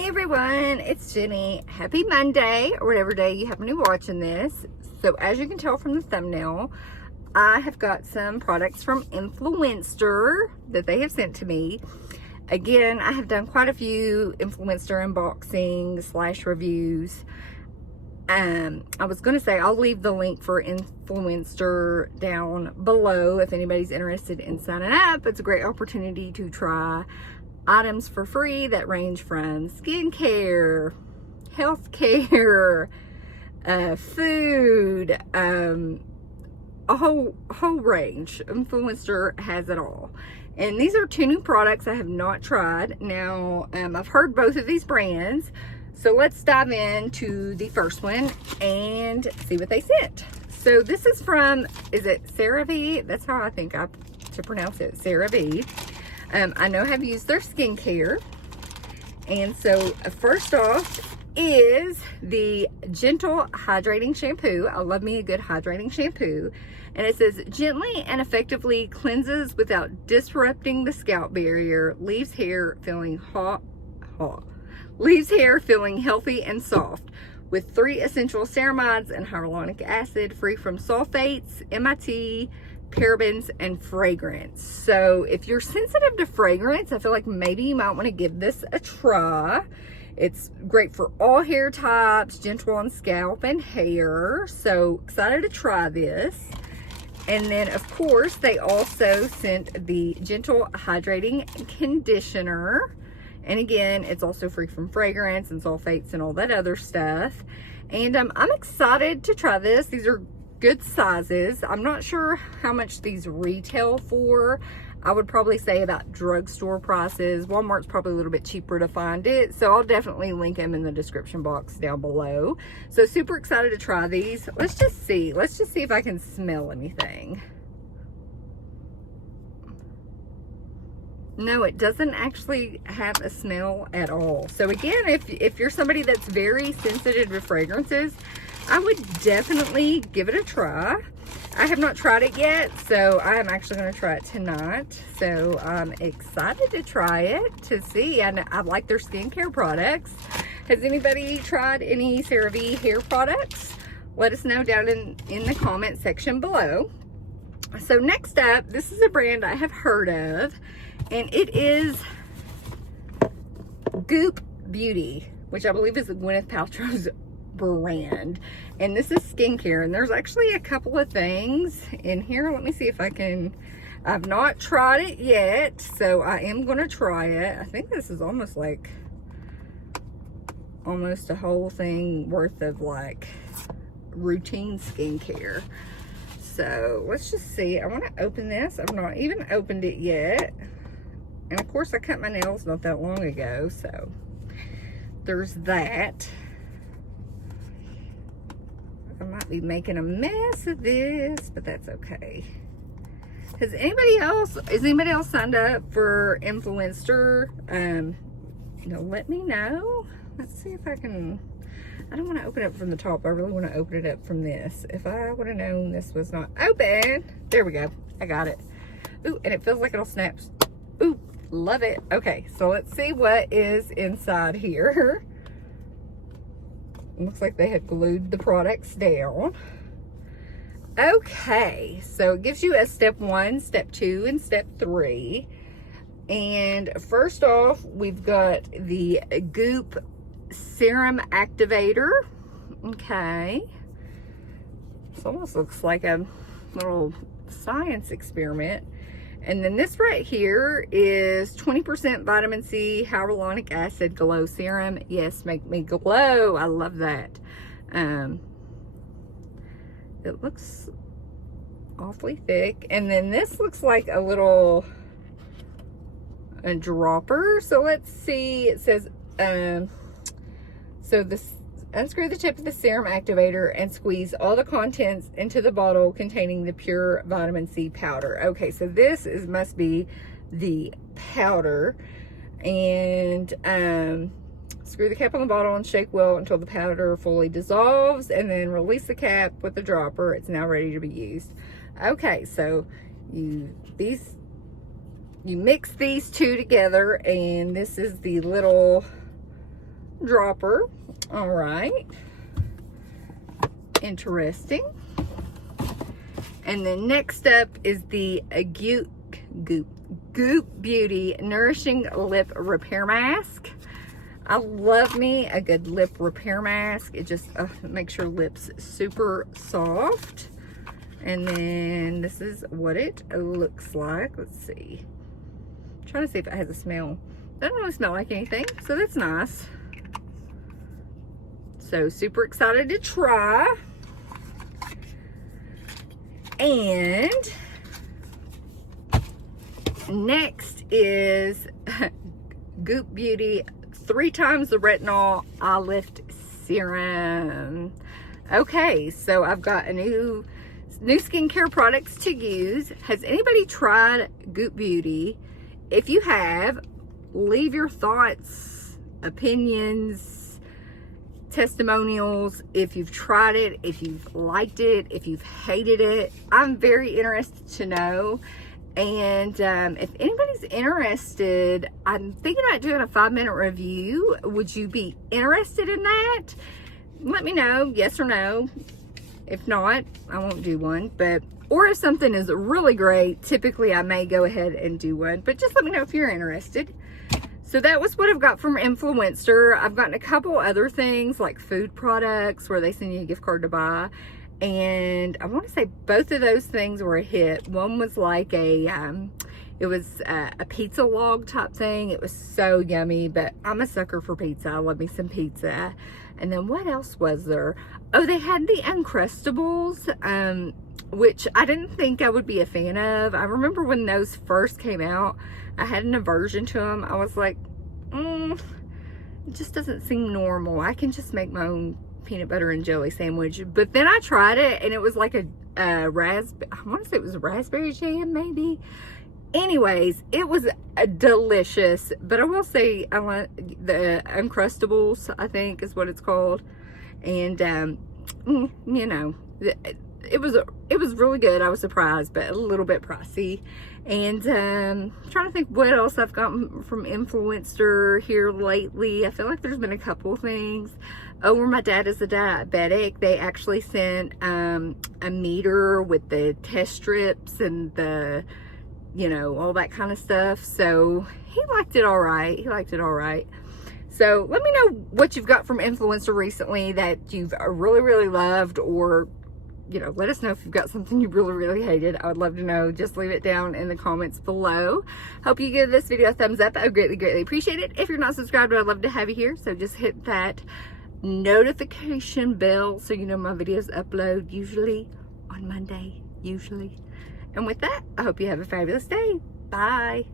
Hey everyone, it's Jenny. Happy Monday, or whatever day you happen to be watching this. So as you can tell from the thumbnail, I have got some products from Influenster that they have sent to me. Again, I have done quite a few Influenster unboxings / reviews. I was going to say I'll leave the link for Influenster down below if anybody's interested in signing up. It's a great opportunity to try items for free that range from skincare, healthcare, food, a whole range. Influencer has it all. And these are two new products I have not tried. Now, I've heard both of these brands. So let's dive into the first one and see what they sent. So this is from, is it CeraVe? That's how I think to pronounce it, CeraVe. I know I've used their skincare. And so first off is the Gentle Hydrating Shampoo. I love me a good hydrating shampoo. And it says, gently and effectively cleanses without disrupting the scalp barrier, leaves hair feeling healthy and soft, with 3 essential ceramides and hyaluronic acid, free from sulfates, MIT, parabens, and fragrance. So if you're sensitive to fragrance, I feel like maybe you might want to give this a try. It's great for all hair types, gentle on scalp and hair. So excited to try this. And then of course they also sent the Gentle Hydrating Conditioner. And again, it's also free from fragrance and sulfates and all that other stuff. And I'm excited to try this. These are good sizes. I'm not sure how much these retail for. I would probably say about drugstore prices. Walmart's probably a little bit cheaper to find it. So I'll definitely link them in the description box down below. So super excited to try these. Let's just see if I can smell anything. No, it doesn't actually have a smell at all. So again, if you're somebody that's very sensitive to fragrances, I would definitely give it a try. I have not tried it yet, so I am actually going to try it tonight. So I'm excited to try it to see. And I like their skincare products. Has anybody tried any CeraVe hair products? Let us know down in the comment section below. So next up, this is a brand I have heard of, and it is Goop Beauty, which I believe is Gwyneth Paltrow's brand. And this is skincare, and there's actually a couple of things in here. Let me see if I can. I've not tried it yet, so I am going to try it. I think this is almost a whole thing worth of like routine skincare. So let's just see. I want to open this. I've not even opened it yet. And of course I cut my nails not that long ago, so there's that. I might be making a mess of this, but that's okay. Is anybody else signed up for Influencer? Let me know. Let's see if I can. I don't want to open it from the top. I really want to open it up from this. If I would have known this was not open. There we go. I got it. Ooh, and it feels like it'll snap. Ooh, love it. Okay, so let's see what is inside here. Looks like they had glued the products down. Okay, so it gives you a step 1, step 2, and step 3. And first off, we've got the Goop Serum Activator. Okay. This almost looks like a little science experiment. And then this right here is 20% vitamin C, hyaluronic acid glow serum. Yes, make me glow. I love that. It looks awfully thick. And then this looks like a dropper. So let's see. It says, so this, unscrew the tip of the serum activator and squeeze all the contents into the bottle containing the pure vitamin C powder. Okay, so this must be the powder. And screw the cap on the bottle and shake well until the powder fully dissolves, and then release the cap with the dropper. It's now ready to be used. Okay, so you mix these two together, and this is the little dropper. All right. Interesting. And then next up is the Goop Beauty Nourishing Lip Repair Mask. I love me a good lip repair mask. It just makes your lips super soft. And then this is what it looks like. Let's see. I'm trying to see if it has a smell. Doesn't really smell like anything, so that's nice. So super excited to try. And next is Goop Beauty 3 times the Retinol Eye Lift Serum. Okay, so I've got a new skincare products to use. Has anybody tried Goop Beauty? If you have, leave your thoughts, opinions, testimonials, if you've tried it, if you've liked it, if you've hated it. I'm very interested to know. And if anybody's interested, I'm thinking about doing a 5-minute review. Would you be interested in that? Let me know, yes or no. If not, I won't do one. Or if something is really great, typically I may go ahead and do one. But just let me know if you're interested. So that was what I've got from Influenster. I've gotten a couple other things like food products where they send you a gift card to buy. And I want to say both of those things were a hit. One was like a pizza log type thing. It was so yummy, but I'm a sucker for pizza. I love me some pizza. And then what else was there? Oh, they had the Uncrustables, which I didn't think I would be a fan of. I remember when those first came out, I had an aversion to them. I was like, it just doesn't seem normal. I can just make my own peanut butter and jelly sandwich. But then I tried it, and it was like I want to say it was a raspberry jam, maybe. Anyways, it was delicious. But I will say I want the Uncrustables, I think is what it's called. And you know, it was really good. I was surprised, but a little bit pricey. And I'm trying to think what else I've gotten from Influencer here lately. I feel like there's been a couple things. Where my dad is a diabetic, they actually sent a meter with the test strips and the, you know, all that kind of stuff. So he liked it all right. So let me know what you've got from Influencer recently that you've really, really loved, or, you know, let us know if you've got something you really, really hated. I would love to know. Just leave it down in the comments below. Hope you give this video a thumbs up. I would greatly, greatly appreciate it. If you're not subscribed, I'd love to have you here. So just hit that notification bell so you know my videos upload usually on Monday, And with that, I hope you have a fabulous day. Bye.